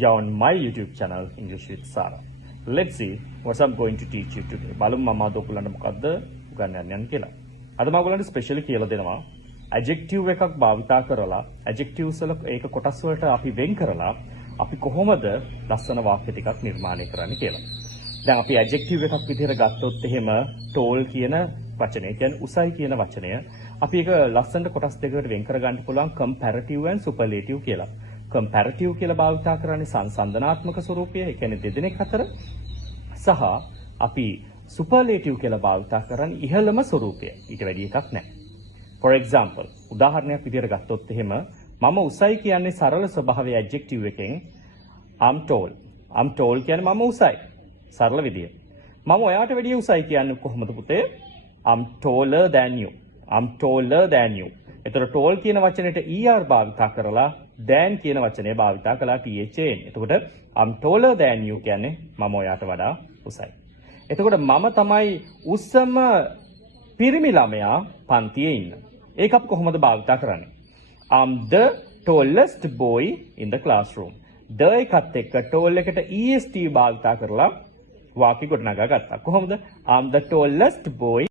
You're on my YouTube channel, English with Sarah. Let's see what I'm going to teach you today. බලමු මම අද ඔයගොල්ලන්ට මොකද්ද උගන්වන්න කියලා. අද මම ඔයගොල්ලන්ට ස්පෙෂලි කියලා දෙනවා adjective එකක් භාවිතා කරලා adjectives වල ඒක කොටස් වලට අපි වෙන් කරලා අපි කොහොමද ලස්සන වාක්‍ය ටිකක් නිර්මාණය කරන්න කියලා. දැන් අපි adjective එකක් විදිහට ගත්තොත් එහෙම tall කියන වචනය කියන්නේ උසයි කියන වචනය අපි ඒක ලස්සනට කොටස් දෙකකට වෙන් කර ගන්න පුළුවන් comparative and superlative කියලා. comparative කියලා භාවිතා කරන්නේ සංසන්දනාත්මක ස්වරූපය, ඒ කියන්නේ දෙදෙනෙක් අතර සහ අපි superlative කියලා භාවිතා කරන්නේ ඉහළම ස්වරූපය. ඊට වැඩි එකක් නැහැ. For example, උදාහරණයක් විදිහට ගත්තොත් එහෙම මම උසයි කියන්නේ සරල ස්වභාවයේ adjective එකෙන් I'm tall. I'm tall කියන්නේ මම උසයි. සරල විදිය. මම ඔයාට වැඩිය උසයි කියන්නේ කොහොමද පුතේ? I'm taller than you. I'm taller than you. එතකොට tall කියන වචනෙට er භාවිතා කරලා than කියන වචනේ භාවිතා කළා than. එතකොට I'm taller than you කියන්නේ මම ඔයාට වඩා උසයි. එතකොට මම තමයි උසම පිරිමි ළමයා පන්තියේ ඉන්න. ඒක අපි කොහොමද භාවිතා කරන්නේ? I'm the tallest boy in the classroom. the එකත් එක්ක tall එකට est භාවිතා කරලා වාක්‍ය ගොඩනගා ගත්තා. කොහොමද? I'm the tallest boy